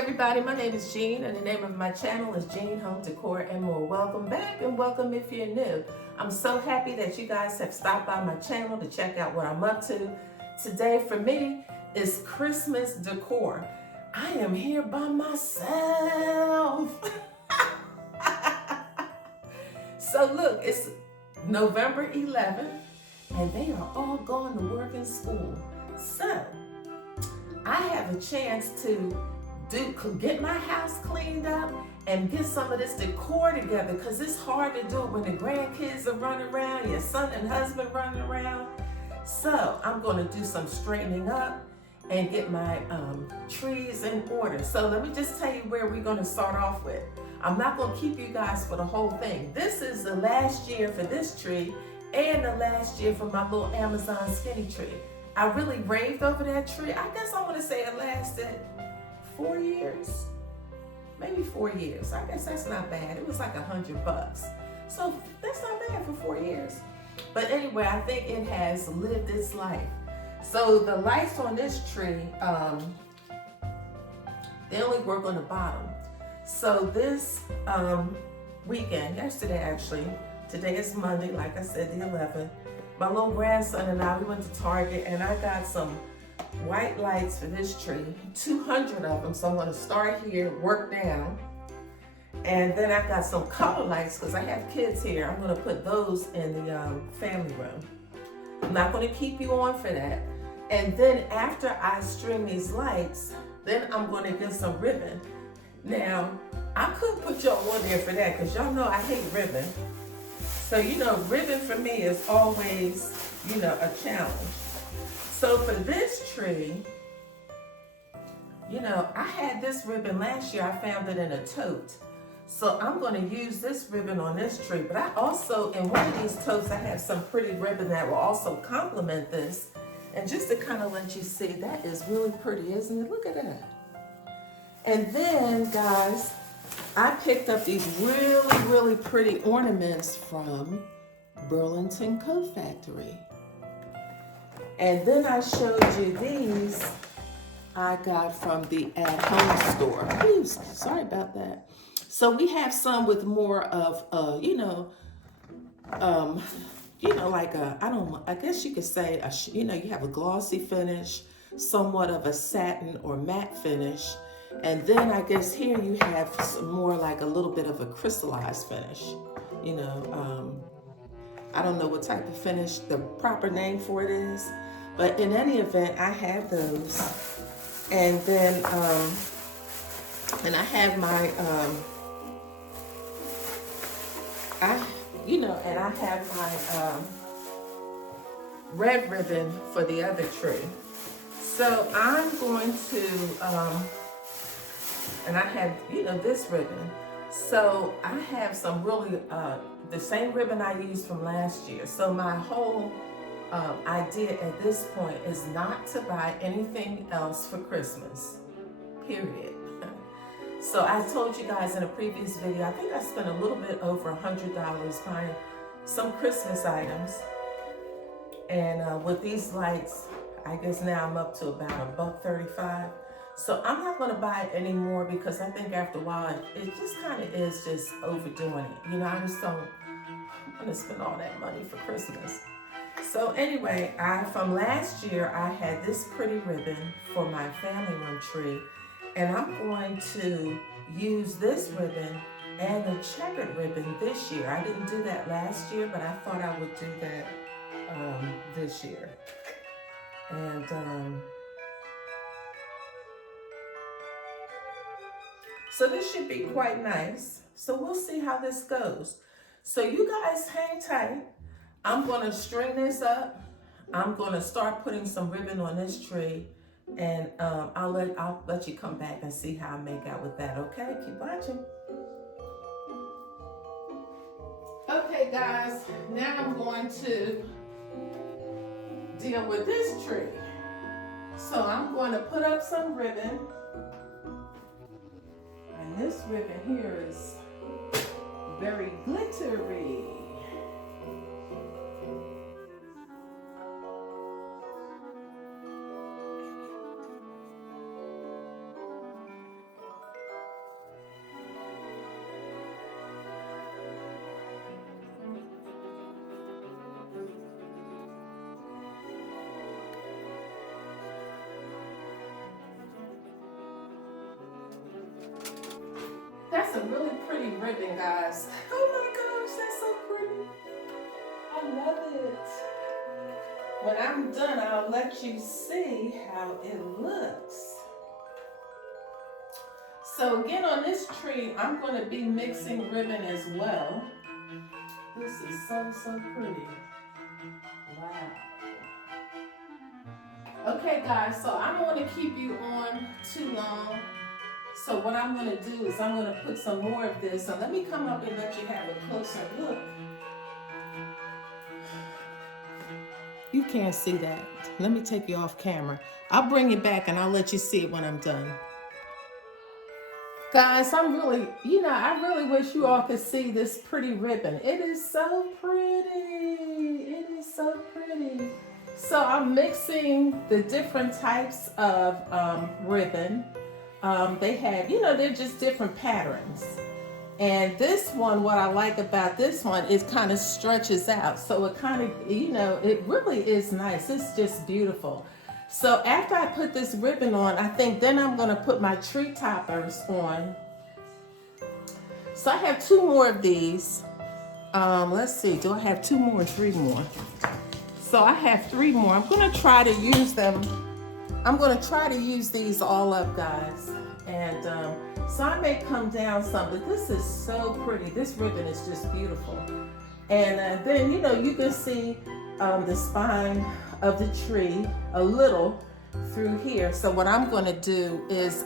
everybody, my name is Jean and the name of my channel is Jean Home Decor and More. Welcome back and welcome if you're new. I'm so happy that you guys have stopped by my channel to check out what I'm up to. Today for me is Christmas decor. I am here by myself. So look, it's November 11th and they are all going to work in school. So I have a chance to get my house cleaned up and get some of this decor together, because it's hard to do it when the grandkids are running around, your son and husband running around. So I'm going to do some straightening up and get my trees in order. So let me just tell you where we're going to start off with. I'm not going to keep you guys for the whole thing. This is the last year for this tree and the last year for my little Amazon skinny tree. I really raved over that tree. I guess I want to say it lasted 4 years, maybe 4 years. I guess that's not bad. It was like $100. So that's not bad for 4 years. But anyway, I think it has lived its life. So the lights on this tree, they only work on the bottom. So this weekend, yesterday actually, today is Monday, like I said, the 11th, my little grandson and I, we went to Target and I got some white lights for this tree, 200 of them. So I'm going to start here, work down. And then I got some color lights because I have kids here. I'm going to put those in the family room. I'm not going to keep you on for that. And then after I string these lights, then I'm going to get some ribbon. Now, I could put y'all on there for that because y'all know I hate ribbon. So, you know, ribbon for me is always, you know, a challenge. So for this tree, you know, I had this ribbon last year. I found it in a tote. So I'm going to use this ribbon on this tree. But I also, in one of these totes, I have some pretty ribbon that will also complement this. And just to kind of let you see, that is really pretty, isn't it? Look at that. And then, guys, I picked up these really, really pretty ornaments from Burlington Coat Factory. And then I showed you these I got from the at-home store. Ooh, sorry about that. So we have some with more of, like I guess you could say, you have a glossy finish, somewhat of a satin or matte finish. And then I guess here you have some more like a little bit of a crystallized finish. I don't know what type of finish the proper name for it is. But in any event, I have those. And then, and I have my, and I have my red ribbon for the other tree. So I'm going to, and I have, this ribbon. So I have some really, the same ribbon I used from last year. So my whole idea at this point is not to buy anything else for Christmas, period. So I told you guys in a previous video, I think I spent a little bit over $100 buying some Christmas items. And with these lights, I guess now I'm up to about $1.35. So I'm not going to buy it anymore because I think after a while, it just kind of is just overdoing it. I just don't want to spend all that money for Christmas. So anyway, from last year, I had this pretty ribbon for my family room tree, and I'm going to use this ribbon and the checkered ribbon this year. I didn't do that last year, but I thought I would do that this year. And so this should be quite nice. So we'll see how this goes. So you guys hang tight. I'm going to string this up. I'm going to start putting some ribbon on this tree, and I'll let you come back and see how I make out with that. Okay, keep watching. Okay, guys, now I'm going to deal with this tree. So I'm going to put up some ribbon, and this ribbon here is very glittery. That's a really pretty ribbon, guys. Oh my gosh, that's so pretty. I love it. When I'm done, I'll let you see how it looks. So again, on this tree, I'm going to be mixing ribbon as well. This is so, so pretty. Wow. Okay, guys, so I don't want to keep you on too long. So what I'm going to do is I'm going to put some more of this. So let me come up and let you have a closer look. You can't see that. Let me take you off camera. I'll bring you back and I'll let you see it when I'm done. Guys, I'm really, I really wish you all could see this pretty ribbon. It is so pretty. It is so pretty. So I'm mixing the different types of ribbon. They have, they're just different patterns. And this one, what I like about this one is kind of stretches out. So it kind of, it really is nice. It's just beautiful. So after I put this ribbon on, I think then I'm going to put my tree toppers on. So I have 2 more of these. Let's see, do I have 2 more or 3 more? So I have 3 more. I'm going to try to use them. I'm going to try to use these all up, guys. And so I may come down some, but this is so pretty. This ribbon is just beautiful. And then, you can see the spine of the tree a little through here. So what I'm going to do is,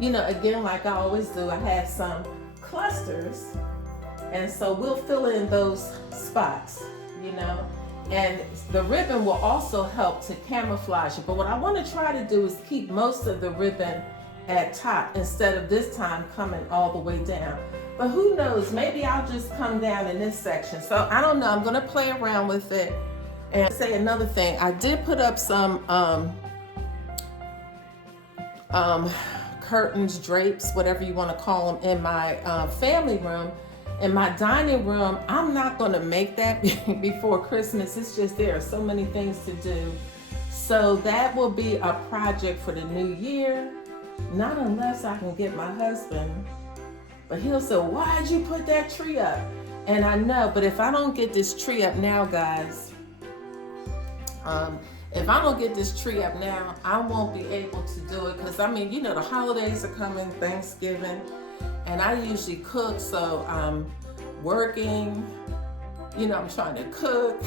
again, like I always do, I have some clusters. And so we'll fill in those spots, and the ribbon will also help to camouflage it. But what I want to try to do is keep most of the ribbon at top instead of this time coming all the way down. But who knows, maybe I'll just come down in this section. So I don't know, I'm going to play around with it. And say another thing, I did put up some curtains, drapes, whatever you want to call them, in my family room. In my dining room, I'm not going to make that before Christmas. It's just there are so many things to do. So that will be a project for the new year. Not unless I can get my husband. But he'll say, why'd you put that tree up? And I know, but if I don't get this tree up now, guys, if I don't get this tree up now, I won't be able to do it. Because, the holidays are coming, Thanksgiving. And I usually cook, so I'm working, I'm trying to cook,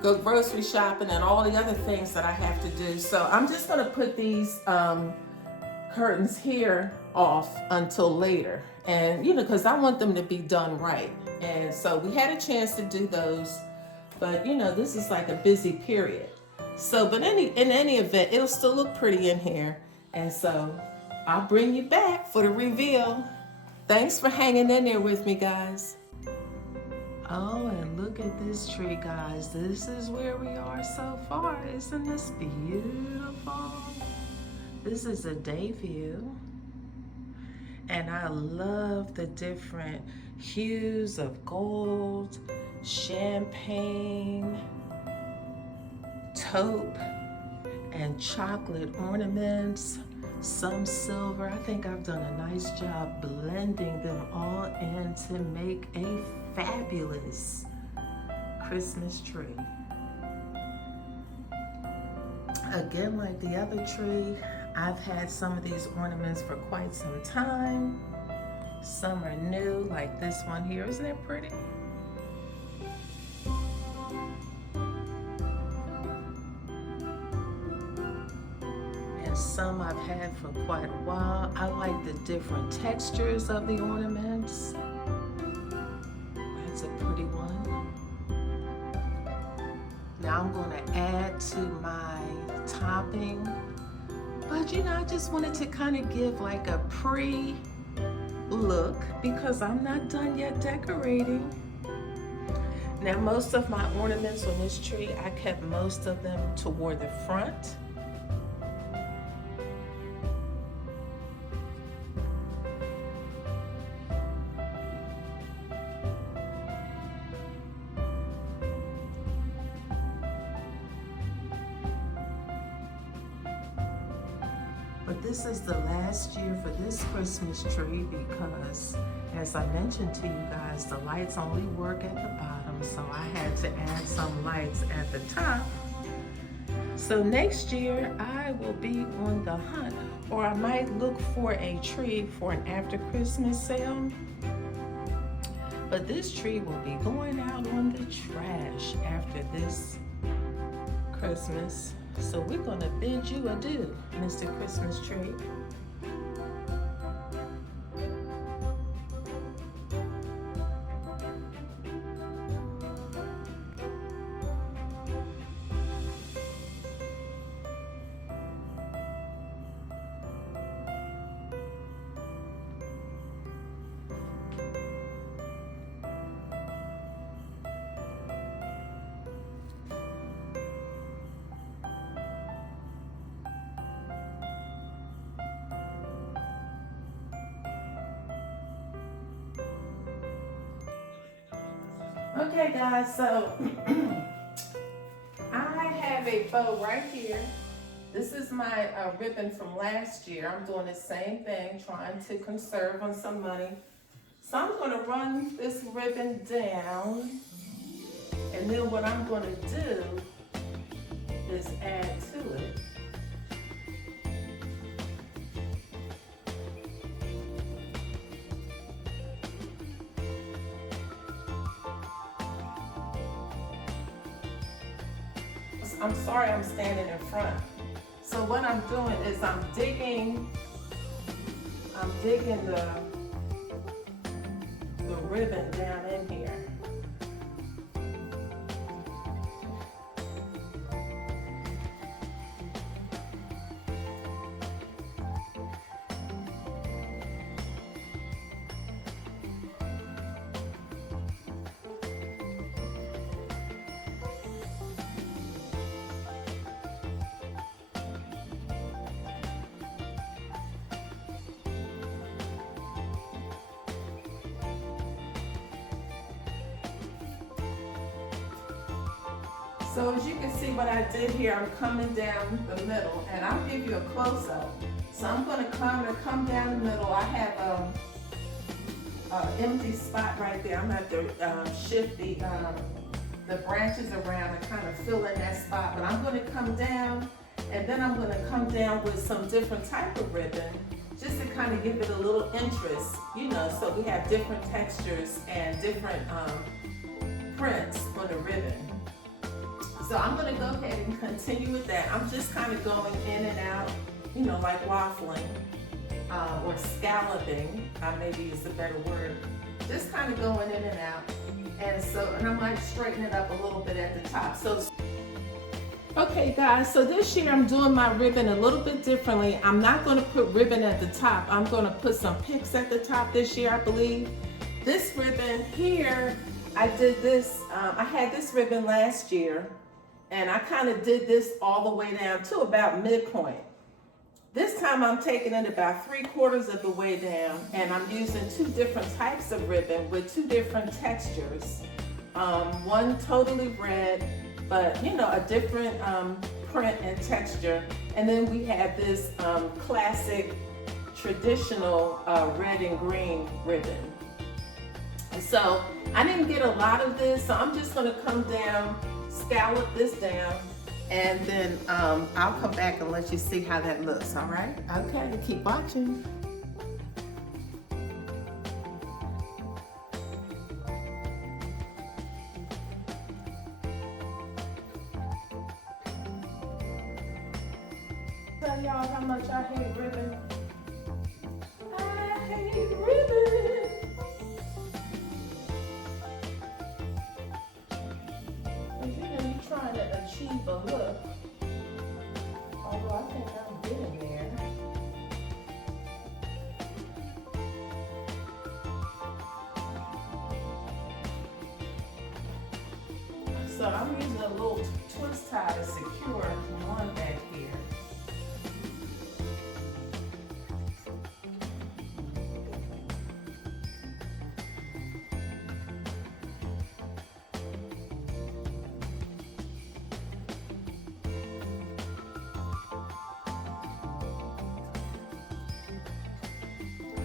go grocery shopping, and all the other things that I have to do. So I'm just going to put these curtains here off until later. And, because I want them to be done right. And so we had a chance to do those, but, this is like a busy period. So, but in any event, it'll still look pretty in here. And so I'll bring you back for the reveal. Thanks for hanging in there with me, guys. Oh, and look at this tree, guys. This is where we are so far. Isn't this beautiful? This is a day view. And I love the different hues of gold, champagne, taupe, and chocolate ornaments. Some silver. I think I've done a nice job blending them all in to make a fabulous Christmas tree. Again, like the other tree, I've had some of these ornaments for quite some time. Some are new, like this one here. Isn't it pretty? Some I've had for quite a while. I like the different textures of the ornaments. That's a pretty one. Now I'm going to add to my topping. But I just wanted to kind of give like a pre-look because I'm not done yet decorating. Now most of my ornaments on this tree, I kept most of them toward the front. But but this is the last year for this Christmas tree because, as I mentioned to you guys, the lights only work at the bottom, so I had to add some lights at the top. So next year I will be on the hunt, or I might look for a tree for an after Christmas sale. But this tree will be going out on the trash after this Christmas. So we're gonna bid you adieu, Mr. Christmas Tree. Okay guys, so I have a bow right here. This is my ribbon from last year. I'm doing the same thing, trying to conserve on some money. So I'm going to run this ribbon down, and then what I'm going to do is add to it. I'm sorry I'm standing in front. So what I'm doing is I'm digging the ribbon down in here. So as you can see what I did here, I'm coming down the middle, and I'll give you a close-up. So I'm going to come down the middle. I have an empty spot right there. I'm going to have to shift the branches around and kind of fill in that spot. But I'm going to come down, and then I'm going to come down with some different type of ribbon, just to kind of give it a little interest, you know, so we have different textures and different prints on the ribbon. So I'm going to go ahead and continue with that. I'm just kind of going in and out, you know, like waffling or scalloping, maybe is a better word. Just kind of going in and out. And I might straighten it up a little bit at the top. Okay guys, so this year I'm doing my ribbon a little bit differently. I'm not going to put ribbon at the top. I'm going to put some picks at the top this year, I believe. This ribbon here, I did this, I had this ribbon last year. And I kind of did this all the way down to about midpoint. This time I'm taking it about 3/4 of the way down, and I'm using two different types of ribbon with two different textures. One totally red, but you know, a different print and texture. And then we have this classic traditional red and green ribbon. So I didn't get a lot of this, so I'm just gonna come down, scallop this down, and then I'll come back and let you see how that looks, all right? Okay, keep watching. Tell y'all how much I hate ribbon. I hate ribbon. Trying to achieve a look, although I think I'm getting there. So I'm using a little twist tie to secure one back here.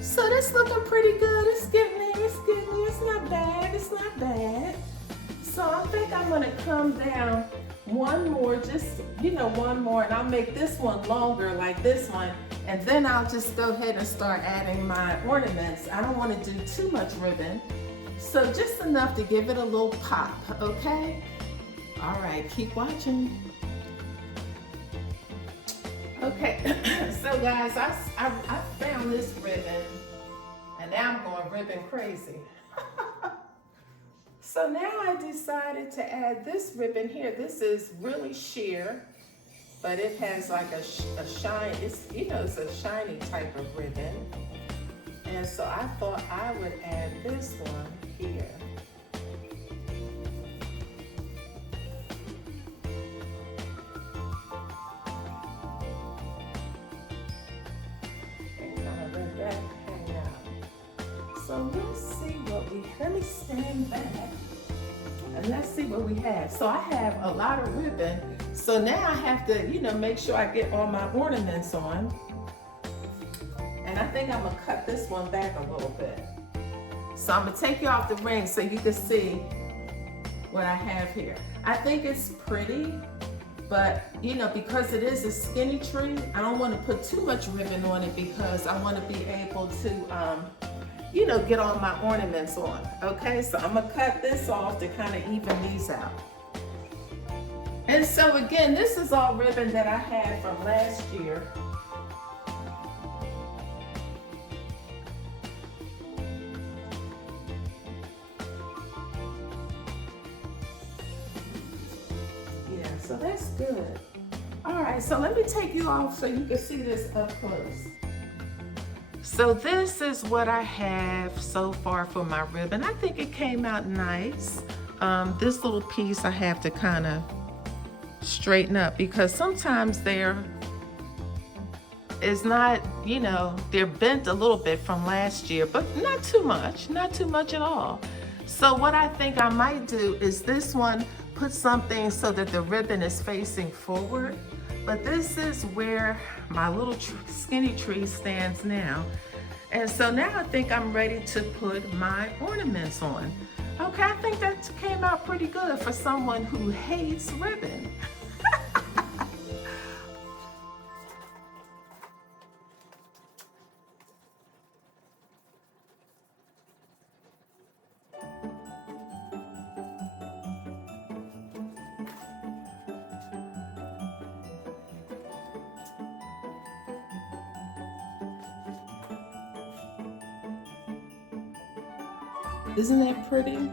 So that's looking pretty good. It's getting there, it's getting there. It's not bad, it's not bad. So I think I'm gonna come down one more, just, one more, and I'll make this one longer like this one, and then I'll just go ahead and start adding my ornaments. I don't wanna do too much ribbon, so just enough to give it a little pop, okay? All right, keep watching. Okay, so guys, I found this ribbon, and now I'm going ribbon crazy. So now I decided to add this ribbon here. This is really sheer, but it has like a shine. It's a shiny type of ribbon, and so I thought I would add this one here. So let's see let me stand back and let's see what we have. So I have a lot of ribbon. So now I have to, make sure I get all my ornaments on. And I think I'm gonna cut this one back a little bit. So I'm gonna take you off the ring so you can see what I have here. I think it's pretty, but because it is a skinny tree, I don't want to put too much ribbon on it because I want to be able to get all my ornaments on. Okay, so I'm gonna cut this off to kind of even these out. And so again, this is all ribbon that I had from last year. Yeah, so that's good. All right, so let me take you off so you can see this up close. So this is what I have so far for my ribbon. I think it came out nice. This little piece I have to kind of straighten up because sometimes they're bent a little bit from last year, but not too much at all. So what I think I might do is this one, put something so that the ribbon is facing forward. But this is where my little skinny tree stands now. And so now I think I'm ready to put my ornaments on. Okay, I think that came out pretty good for someone who hates ribbon. Isn't that pretty?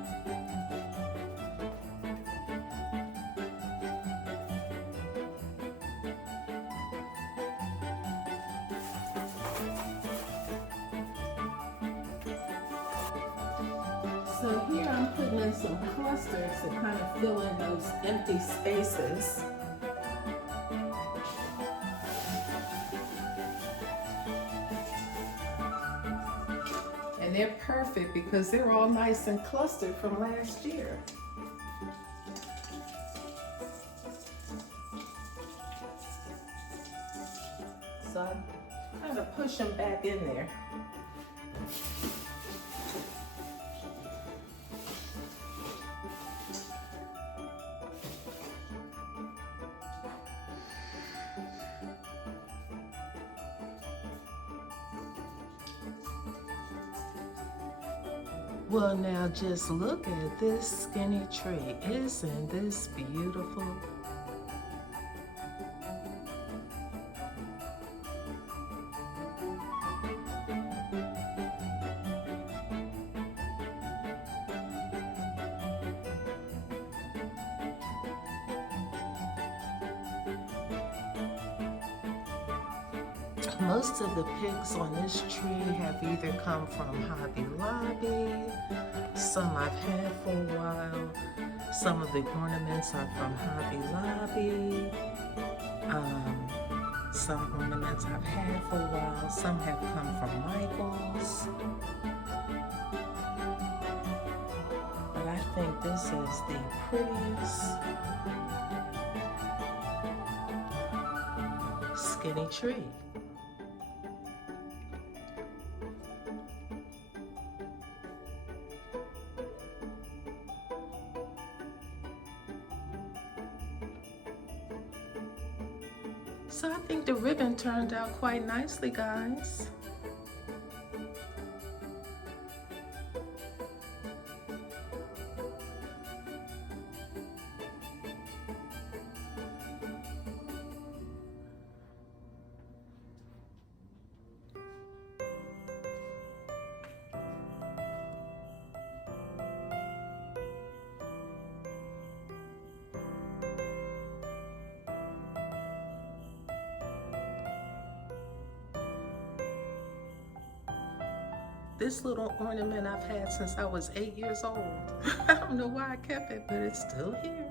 So here I'm putting in some clusters to kind of fill in those empty spaces. And they're perfect because they're all nice and clustered from last year. So I kind of push them back in there. Well, now just look at this skinny tree. Isn't this beautiful? Most of the picks on this tree have either come from Hobby Lobby, some I've had for a while, some of the ornaments are from Hobby Lobby, some ornaments I've had for a while, some have come from Michael's, but I think this is the prettiest skinny tree. So I think the ribbon turned out quite nicely, guys. This little ornament I've had since I was 8 years old. I don't know why I kept it, but it's still here.